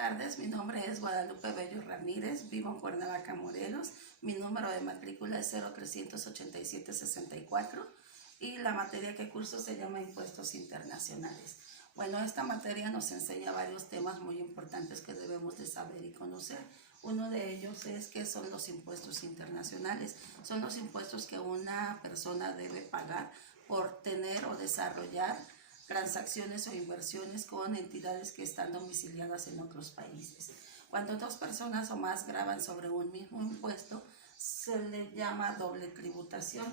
tardes, mi nombre es Guadalupe Bello Ramírez, vivo en Cuernavaca, Morelos. Mi número de matrícula es 0387-64 y la materia que curso se llama Impuestos Internacionales. Bueno, esta materia nos enseña varios temas muy importantes que debemos de saber y conocer. Uno de ellos es qué son los impuestos internacionales. Son los impuestos que una persona debe pagar por tener o desarrollar transacciones o inversiones con entidades que están domiciliadas en otros países. Cuando dos personas o más graban sobre un mismo impuesto, se le llama doble tributación.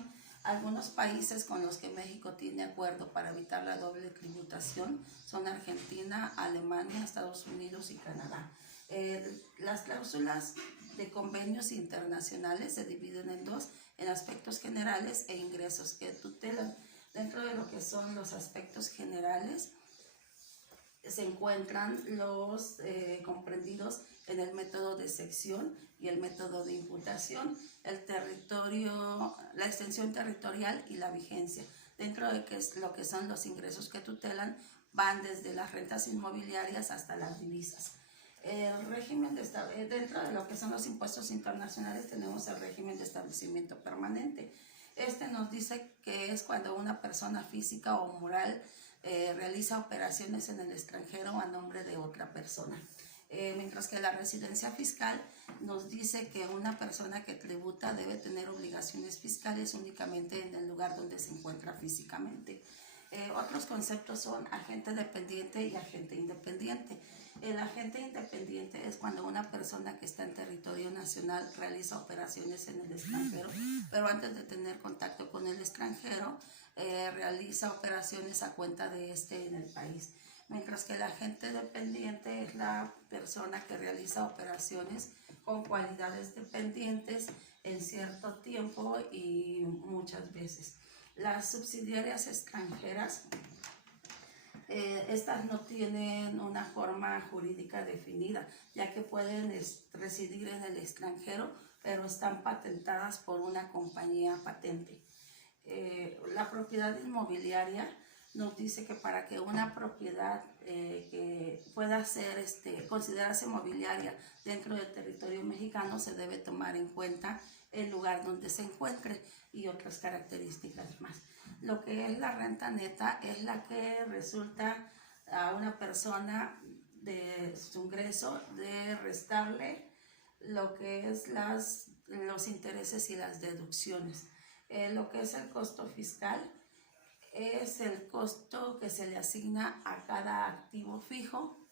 Algunos países con los que México tiene acuerdo para evitar la doble tributación son Argentina, Alemania, Estados Unidos y Canadá. Las cláusulas de convenios internacionales se dividen en dos, en aspectos generales e ingresos que tutelan. Dentro de lo que son los aspectos generales se encuentran los comprendidos en el método de sección y el método de imputación, el territorio, la extensión territorial y la vigencia. Dentro de lo que son los ingresos que tutelan van desde las rentas inmobiliarias hasta las divisas. El régimen dentro de lo que son los impuestos internacionales tenemos el régimen de establecimiento permanente. Este nos dice que es cuando una persona física o moral realiza operaciones en el extranjero a nombre de otra persona. Mientras que la residencia fiscal nos dice que una persona que tributa debe tener obligaciones fiscales únicamente en el lugar donde se encuentra físicamente. Otros conceptos son agente dependiente y agente independiente. El agente independiente es cuando una persona que está en territorio nacional realiza operaciones en el extranjero, pero antes de tener contacto con el extranjero, realiza operaciones a cuenta de este en el país. Mientras que el agente dependiente es la persona que realiza operaciones con cualidades dependientes en cierto tiempo y muchas veces. Las subsidiarias extranjeras, estas no tienen una forma jurídica definida, ya que pueden residir en el extranjero, pero están patentadas por una compañía patente. La propiedad inmobiliaria nos dice que para que una propiedad que pueda ser considerarse mobiliaria dentro del territorio mexicano se debe tomar en cuenta el lugar donde se encuentre y otras características más. Lo que es la renta neta es la que resulta a una persona de su ingreso de restarle lo que es los intereses y las deducciones. Lo que es el costo fiscal es el costo que se le asigna a cada activo fijo,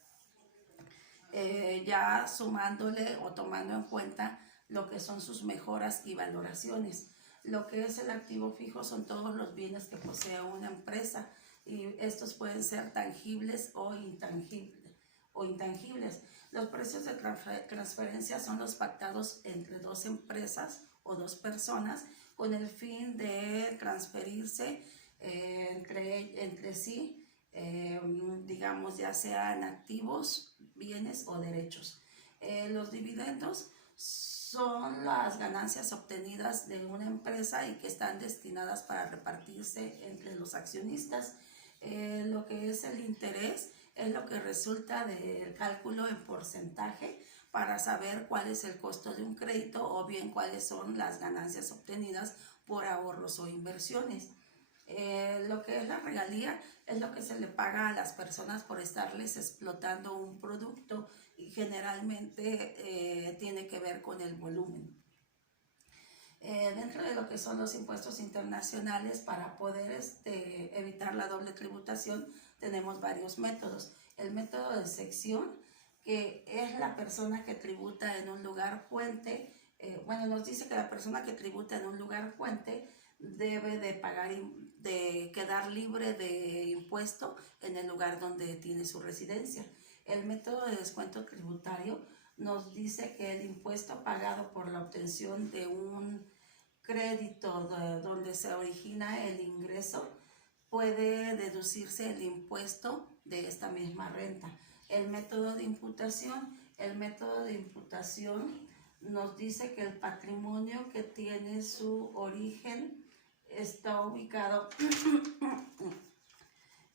ya sumándole o tomando en cuenta lo que son sus mejoras y valoraciones. Lo que es el activo fijo son todos los bienes que posee una empresa y estos pueden ser tangibles o intangibles. Los precios de transferencia son los pactados entre dos empresas o dos personas con el fin de transferirse entre sí, digamos, ya sean activos, bienes o derechos. Los dividendos son las ganancias obtenidas de una empresa y que están destinadas para repartirse entre los accionistas. Lo que es el interés es lo que resulta del cálculo en porcentaje para saber cuál es el costo de un crédito o bien cuáles son las ganancias obtenidas por ahorros o inversiones. Lo que es la regalía es lo que se le paga a las personas por estarles explotando un producto y generalmente tiene que ver con el volumen. Dentro de lo que son los impuestos internacionales, para poder evitar la doble tributación tenemos varios métodos. El método de sección, que es la persona que tributa en un lugar fuente, nos dice que la persona que tributa en un lugar fuente debe de quedar libre de impuesto en el lugar donde tiene su residencia. El método de descuento tributario nos dice que el impuesto pagado por la obtención de un crédito donde se origina el ingreso puede deducirse el impuesto de esta misma renta. El método de imputación nos dice que el patrimonio que tiene su origen está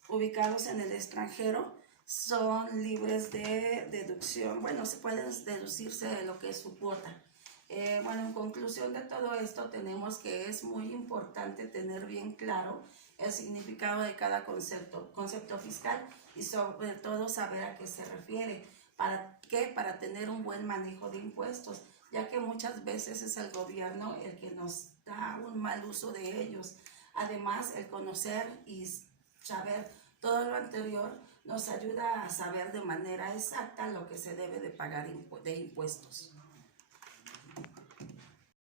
ubicados en el extranjero son libres de deducción. Bueno, se pueden deducirse de lo que es su cuota. Bueno, en conclusión de todo esto, tenemos que es muy importante tener bien claro el significado de cada concepto fiscal y sobre todo saber a qué se refiere. ¿Para qué? Para tener un buen manejo de impuestos, ya que muchas veces es el gobierno el que nos da un mal uso de ellos. Además, el conocer y saber todo lo anterior nos ayuda a saber de manera exacta lo que se debe de pagar de impuestos.